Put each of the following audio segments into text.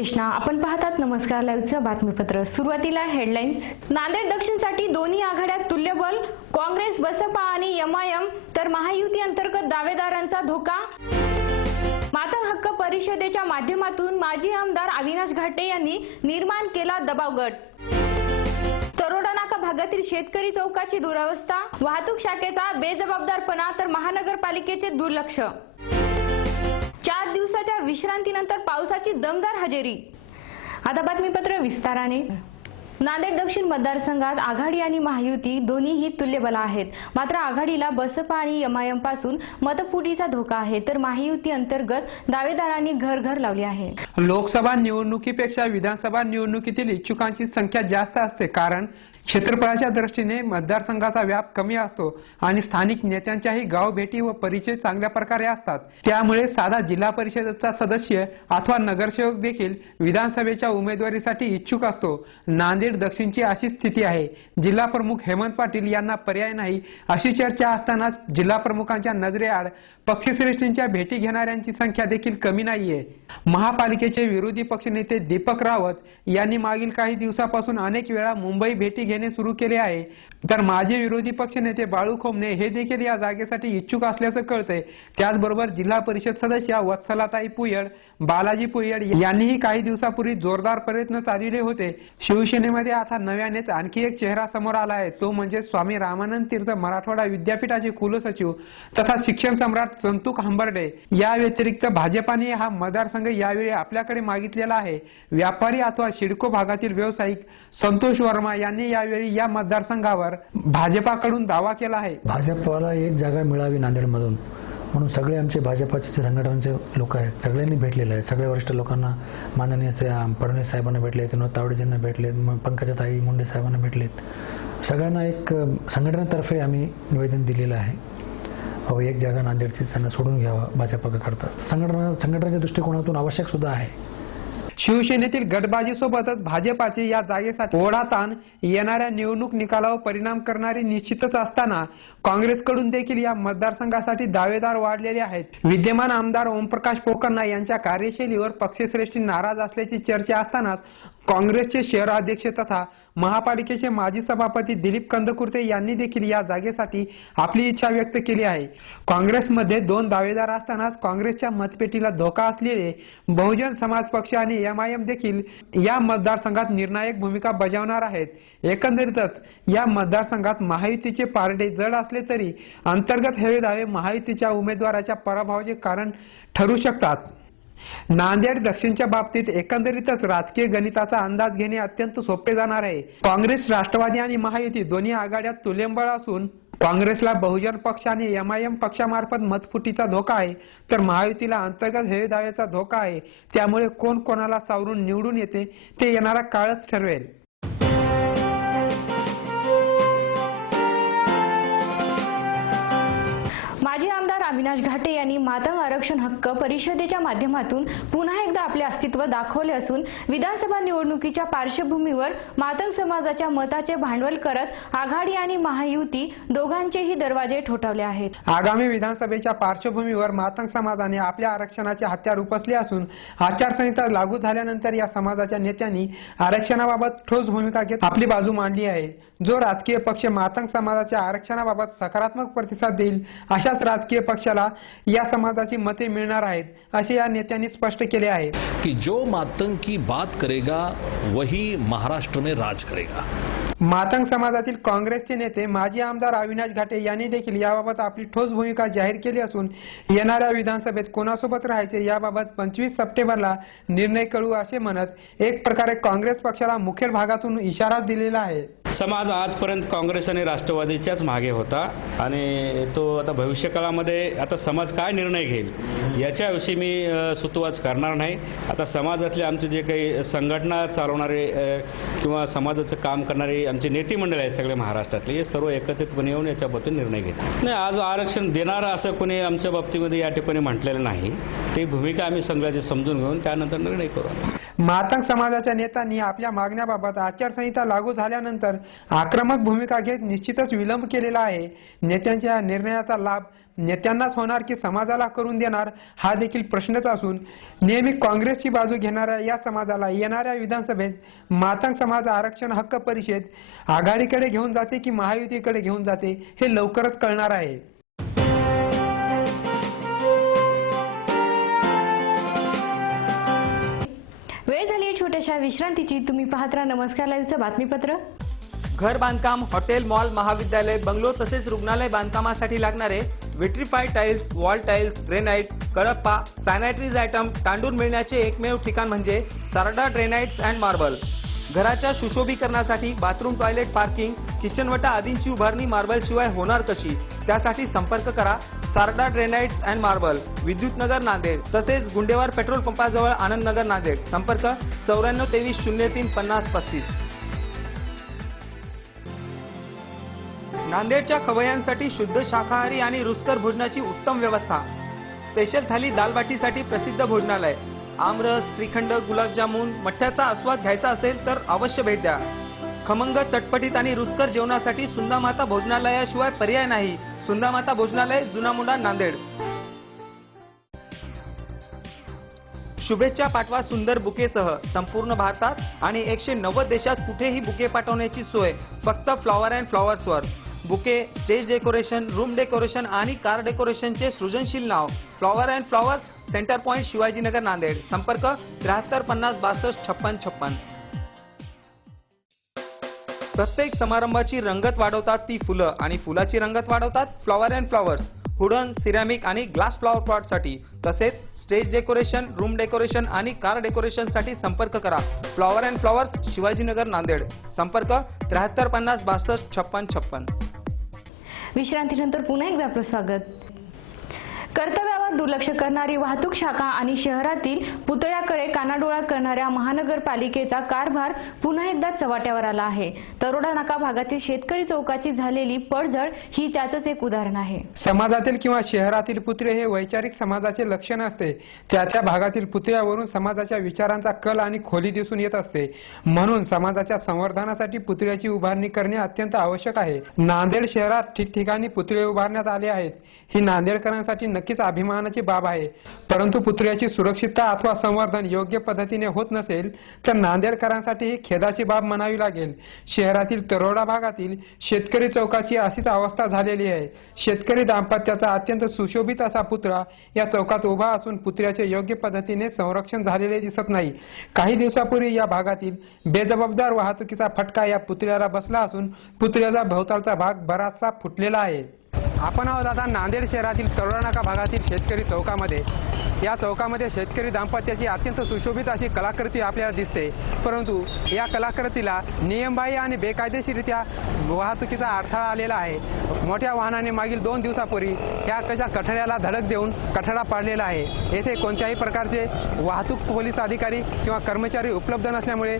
कृष्णा, आपण पाहतात नमस्कार लाईव्हचं बातमीपत्र। सुरुवातीला हेडलाईन्स। नांदेड दक्षिणसाठी दोन्ही आघाड्यात तुल्यबळ, काँग्रेस, बसपा आणि एमआयएम तर महायुती अंतर्गत दावेदारांचा धोका। मातंग हक्क परिषदेच्या माध्यमातून माजी आमदार अविनाश घाटे यांनी निर्माण केला दबाव गट। तरोडा नाका भागातील शेतकरी चौकाची दुरावस्था, वाहतूक शाखेचा बेजबाबदारपणा तर महानगरपालिकेचे दुर्लक्ष। 4 दिवसाच्या विश्रांतीनंतर पावसाची दमदार हजेरी। आता बातमीपत्र विस्ताराने। नांदेड दक्षिण मतदारसंघात आघाडी आणि महायुती दोन्हीही तुल्यबळ आहेत। मात्र आघाडीला बसपा आणि एमआयएम पासून मतफुटीचा धोका आहे, तर महायुती अंतर्गत दावेदारांनी घर लावले आहे। लोकसभा निवडणुकीपेक्षा विधानसभा निवडणुकीतील इच्छुकांची संख्या जास्त असते, कारण क्षेत्रफळाच्या दृष्टीने मतदारसंघाचा व्याप कमी असतो आणि स्थानिक नेत्यांच्याही गाव भेटी व परिचय चांगल्या प्रकारे असतात। त्यामुळे साधा जिल्हा परिषदेचा सदस्य अथवा नगरसेवक देखील विधानसभेच्या उमेदवारीसाठी इच्छुक असतो। नांदेड दक्षिणची अशी स्थिती आहे। जिल्हा प्रमुख हेमंत पाटील यांना पर्याय नाही अशी चर्चा असतानाच जिल्हा प्रमुखांच्या नजरेआड पक्षश्रेष्ठींच्या भेटी घेणाऱ्यांची संख्या देखील कमी नाहीये। महापालिकेचे विरोधी पक्षनेते दीपक रावत यांनी मागील काही दिवसापासून अनेक वेळा मुंबई भेटी घेणे सुरू केले आहे, तर माजी विरोधी पक्षनेते बाळू खोमणे हे देखील या जागेसाठी इच्छुक असल्याचं कळतंय। त्याचबरोबर जिल्हा परिषद सदस्य वत्सलाताई पुयड, बालाजी पुयड यांनीही काही दिवसापूर्वी जोरदार प्रयत्न चालविले होते। शिवसेनेमध्ये आता नव्यानेच आणखी एक चेहरा समोर आला आहे, तो म्हणजे स्वामी रामानंद तीर्थ मराठवाडा विद्यापीठाचे कुलसचिव तथा शिक्षण सम्राट संतुक हंबर्डे। या व्यतिरिक्त भाजपाने हा मतदारसंघ यावेळी आपल्याकडे मागितलेला आहे। व्यापारी अथवा सिडको भागातील व्यावसायिक संतोष वर्मा यांनी यावेळी या मतदारसंघावर भाजपाकडून दावा केला आहे। भाजपला एक जागा मिळावी नांदेडमधून म्हणून सगळे आमचे भाजपाचे संघटनांचे लोक आहेत, सगळ्यांनी भेटलेले आहे। सगळ्या वरिष्ठ लोकांना, माननीय फडणवीस साहेबांना भेटले, विनोद तावडेजींना भेटले, पंकजाताई मुंडे साहेबांना भेटलेत। सगळ्यांना एक संघटनेतर्फे आम्ही निवेदन दिलेलं आहे, एक जागा नांदेडची त्यांना सोडून घ्यावा भाजपकडे। संघटनेच्या दृष्टिकोनातून आवश्यक सुद्धा आहे। शिवसेनेतील गटबाजीसोबतच भाजपाचे या जागेसाठी ओढाताण येणाऱ्या निवडणूक निकालावर परिणाम करणारी निश्चितच असताना काँग्रेसकडून देखील या मतदारसंघासाठी दावेदार वाढलेले आहेत। विद्यमान आमदार ओमप्रकाश पोकन्ना यांच्या कार्यशैलीवर पक्षश्रेष्ठी नाराज असल्याची चर्चा असतानाच काँग्रेसचे शहर अध्यक्ष तथा महापालिकेचे माजी सभापती दिलीप कंदकुर्ते यांनी देखील या जागेसाठी आपली इच्छा व्यक्त केली आहे। काँग्रेसमध्ये 2 दावेदार असतानाच काँग्रेसच्या मतपेटीला धोका असलेले बहुजन समाज पक्ष आणि एमआयएम देखील या मतदारसंघात निर्णायक भूमिका बजावणार आहेत। एकंदरीतच या मतदारसंघात महायुतीचे पारडे जड असले तरी अंतर्गत हे दावे महायुतीच्या उमेदवाराच्या पराभवाचे कारण ठरू शकतात। नांदेड दक्षिणच्या बाबतीत एकंदरीतच राजकीय गणिताचा अंदाज घेणे अत्यंत सोपे जाणार आहे। काँग्रेस, राष्ट्रवादी आणि महायुती दोन्ही आघाड्यात तुल्यबळ असून काँग्रेसला बहुजन पक्ष आणि एमआयएम पक्षामार्फत मतफुटीचा धोका आहे, तर महायुतीला अंतर्गत हेवे दाव्याचा धोका आहे। त्यामुळे कोण कोणाला सावरून निवडून येते ते येणारा काळच ठरवेल। माजी आमदार अविनाश घाटे यांनी मातंग आरक्षण हक्क परिषदेच्या माध्यमातून पुन्हा एकदा आपले अस्तित्व दाखवले असून विधानसभा निवडणुकीच्या पार्श्वभूमीवर मातंग समाजाच्या मताचे भांडवल करत आघाडी आणि महायुती दोघांचेही दरवाजे ठोठावले आहेत। आगामी विधानसभेच्या पार्श्वभूमीवर मातंग समाजाने आपल्या आरक्षणाचे हत्यार उपसले असून आचारसंहिता लागू झाल्यानंतर या समाजाच्या नेत्यांनी आरक्षणाबाबत ठोस भूमिका घेत आपली बाजू मांडली आहे। जो राजकीय पक्ष मातंग समाजाच्या आरक्षणाबाबत सकारात्मक प्रतिसाद देईल अशाच राजकीय पक्षाला या समाजाची मते मिळणार आहेत, असे या नेत्यांनी स्पष्ट केले आहे की जो मातंग की बात करेगा वही महाराष्ट्र में राज करेगा। मातंग समाजातील काँग्रेसचे नेते माजी आमदार अविनाश घाटे यांनी देखील याबाबत आपली ठोस भूमिका जाहीर केली असून येणाऱ्या विधानसभेत कोणासोबत राहायचे याबाबत 25 सप्टेंबरला निर्णय कळू असे म्हणत एक प्रकारे काँग्रेस पक्षाला मुखेल भागातून इशारा दिलेला आहे। समाज आजपर्यंत काँग्रेस आणि राष्ट्रवादीच्याच मागे होता आणि तो आता भविष्यकाळामध्ये आता समाज काय निर्णय घेईल याच्याविषयी मी सुतवाच करणार नाही। आता समाजातले आमचे जे काही संघटना चालवणारे किंवा समाजाचं काम करणारे आमचे नेते मंडळ आहेत सगळे महाराष्ट्रातले, हे सर्व एकत्रितपणे येऊन याच्याबद्दल निर्णय घेतात। नाही, आज आरक्षण देणार असं कोणी आमच्या बाबतीमध्ये या ठिकाणी म्हटलेलं नाही। ती भूमिका आम्ही संघाची समजून घेऊन त्यानंतर निर्णय करू। मातंग समाजाच्या नेत्यांनी आपल्या मागण्याबाबत आचारसंहिता लागू झाल्यानंतर आक्रमक भूमिका घेत निश्चितच विलंब केलेला आहे। नेत्यांच्या निर्णयाचा लाभ नेत्यांनाच होणार की समाजाला करून देणार हा देखील प्रश्नच असून नेहमी काँग्रेसची बाजू घेणाऱ्या या समाजाला येणाऱ्या विधानसभेत मातंग समाज आरक्षण हक्क परिषद आघाडीकडे घेऊन जाते की महायुतीकडे घेऊन जाते हे लवकरच कळणार आहे. वेळ झाली आहे छोट्याशा विश्रांतीची. तुम्ही पाहत राहा नमस्कार लाईव्हचं बातमीपत्र. घर बांधकाम, हॉटेल, मॉल, महाविद्यालय, बंगलो तसेच रुग्णालय बांधकामासाठी लागणारे vitrified tiles, wall tiles, granite, Kadappa, sanitaries item, तांडून मिळण्याचे एकमेव ठिकाण म्हणजे सारडा ग्रेनाइट्स अँड मार्बल. घराच्या सुशोभीकरणासाठी बाथरूम, टॉयलेट, पार्किंग, किचनवटा आदींची उभारणी मार्बल शिवाय होणार कशी? त्यासाठी संपर्क करा Sarda granites and marble, Vidyutnagar Nanded, तसेच गुंडेवार पेट्रोल पंपाजवळ आनंदनगर नांदेड. संपर्क 9423 03 50 35. नांदेडच्या खवय्यांसाठी शुद्ध शाकाहारी आणि रुचकर भोजनाची उत्तम व्यवस्था. स्पेशल थाली दालबाटीसाठी प्रसिद्ध भोजनालय. आमरस, श्रीखंड, गुलाबजामुन, मठ्ठ्याचा आस्वाद घ्यायचा असेल तर अवश्य भेट द्या. खमंग, चटपटीत आणि रुचकर जेवणासाठी सुंदामाता भोजनालयाशिवाय पर्याय नाही. सुंदामाता भोजनालय, जुना मुंडा, नांदेड. शुभेच्छा पाठवा सुंदर बुकेसह. संपूर्ण भारतात आणि 190 देशात कुठेही बुके पाठवण्याची सोय फक्त फ्लॉवर अँड फ्लॉवर्सवर. Bouquet, stage decoration, room decoration आणि कार डेकोरेशनचे सृजनशील नाव flower and flowers, centre point, Shivajinagar, Nanded. संपर्क 73 50 62 56 56. प्रत्येक समारंभाची रंगत वाढवतात ती फुलं आणि फुलाची रंगत वाढवतात flower and flowers. Wooden, ceramic आणि ग्लास फ्लॉवर पॉटसाठी तसेच स्टेज डेकोरेशन, रूम डेकोरेशन आणि कार डेकोरेशनसाठी संपर्क करा flower and flowers, Shivajinagar, Nanded. संपर्क 73 50 62 56 56. विश्रांतीनंतर पुन्हा एकदा आपलं स्वागत. कर्तव्यावर दुर्लक्ष करणारी वाहतूक शाखा आणि शहरातील पुतळ्याकडे कानाडोळा करणाऱ्या महानगरपालिकेचा कारभार पुन्हा एकदा चव्हाट्यावर आला आहे. तरोडा नाका भागातील शेतकरी चौकाची झालेली पडझड ही त्याचंच एक उदाहरण आहे. समाजातील किंवा शहरातील पुतळे हे वैचारिक समाजाचे लक्षण असते. त्या त्या भागातील पुतळ्यावरून समाजाच्या विचारांचा कल आणि खोली दिसून येत असते. म्हणून समाजाच्या संवर्धनासाठी पुतळ्याची उभारणी करणे अत्यंत आवश्यक आहे. नांदेड शहरात ठिकठिकाणी पुतळे उभारण्यात आले आहेत. ही नांदेडकरांसाठी नक्कीच अभिमानाची बाब आहे. परंतु पुतळ्याची सुरक्षितता अथवा संवर्धन योग्य पद्धतीने होत नसेल तर नांदेडकरांसाठी ही खेदाची बाब म्हणावी लागेल. शहरातील तरोडा भागातील शेतकरी चौकाची अशीच अवस्था झालेली आहे. शेतकरी दाम्पत्याचा अत्यंत सुशोभित असा पुतळा या चौकात उभा असून पुतळ्याचे योग्य पद्धतीने संरक्षण झालेले दिसत नाही. काही दिवसापूर्वी या भागातील बेजबाबदार वाहतुकीचा फटका या पुतळ्याला बसला असून पुतळ्याचा भोवतालचा भाग बराचसा फुटलेला आहे. आपण आहोत आता नांदेड शहरातील तरोडा नाका भागातील शेतकरी चौकामध्ये. या चौकामध्ये शेतकरी दाम्पत्याची अत्यंत सुशोभित अशी कलाकृती आपल्याला दिसते. परंतु या कलाकृतीला नियमबाह्य आणि बेकायदेशीररित्या वाहतुकीचा अडथळा आलेला आहे. मोठ्या वाहनाने मागील 2 दिवसापूर्वी या कठड्याला धडक देऊन कठडा पाडलेला आहे. येथे कोणत्याही प्रकारचे वाहतूक पोलीस अधिकारी किंवा कर्मचारी उपलब्ध नसल्यामुळे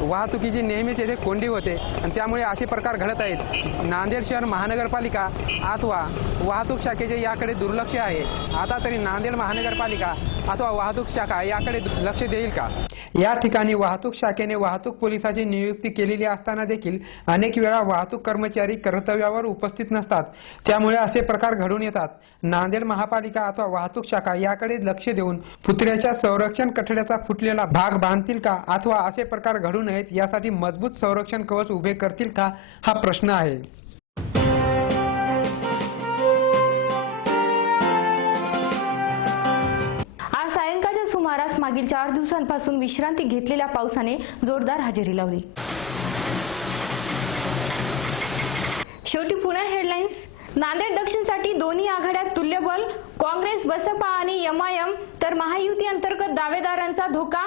वाहतुकीची नेहमीच येथे कोंडी होते आणि त्यामुळे असे प्रकार घडत आहेत. नांदेड शहर महानगरपालिका अथवा वाहतूक शाखेचे याकडे दुर्लक्ष आहे. आता तरी नांदेड महानगरपालिका अथवा वाहतूक शाखा याकडे लक्ष देईल का? या ठिकाणी वाहतूक शाखेने वाहतूक पोलिसाची नियुक्ती केलेली असताना देखील अनेक वेळा वाहतूक कर्मचारी कर्तव्यावर उपस्थित नसतात. त्यामुळे असे प्रकार घडून येतात. नांदेड महापालिका अथवा वाहतूक शाखा याकडे लक्ष देऊन पुतळ्याच्या संरक्षण कठड्याचा फुटलेला भाग बांधतील का अथवा असे प्रकार घडू नयेत यासाठी मजबूत संरक्षण कवच उभे करतील का हा प्रश्न आहे. आज सायंकाळच्या सुमारास मागील 4 दिवसांपासून विश्रांती घेतलेल्या पावसाने जोरदार हजेरी लावली. शेवटी पुन्हा हेडलाईन्स. नांदेड दक्षिणसाठी दोन्ही आघाड्यात तुल्यबळ. काँग्रेस, बसपा आणि एमआयएम तर महायुती अंतर्गत दावेदारांचा धोका.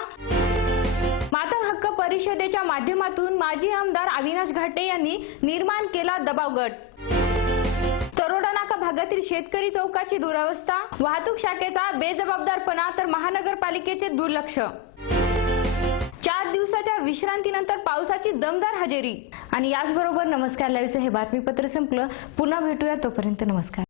मातंग हक्क परिषदेच्या माध्यमातून माजी आमदार अविनाश घाटे यांनी निर्माण केला दबाव गट. तरोडा नाका भागातील शेतकरी चौकाची दुरावस्था. वाहतूक शाखेचा बेजबाबदारपणा तर महानगरपालिकेचे दुर्लक्ष. 4 दिवसाच्या विश्रांतीनंतर पावसाची दमदार हजेरी. आणि याचबरोबर नमस्कार लाईव्हचं हे बातमीपत्र संपलं. पुन्हा भेटूया, तोपर्यंत नमस्कार.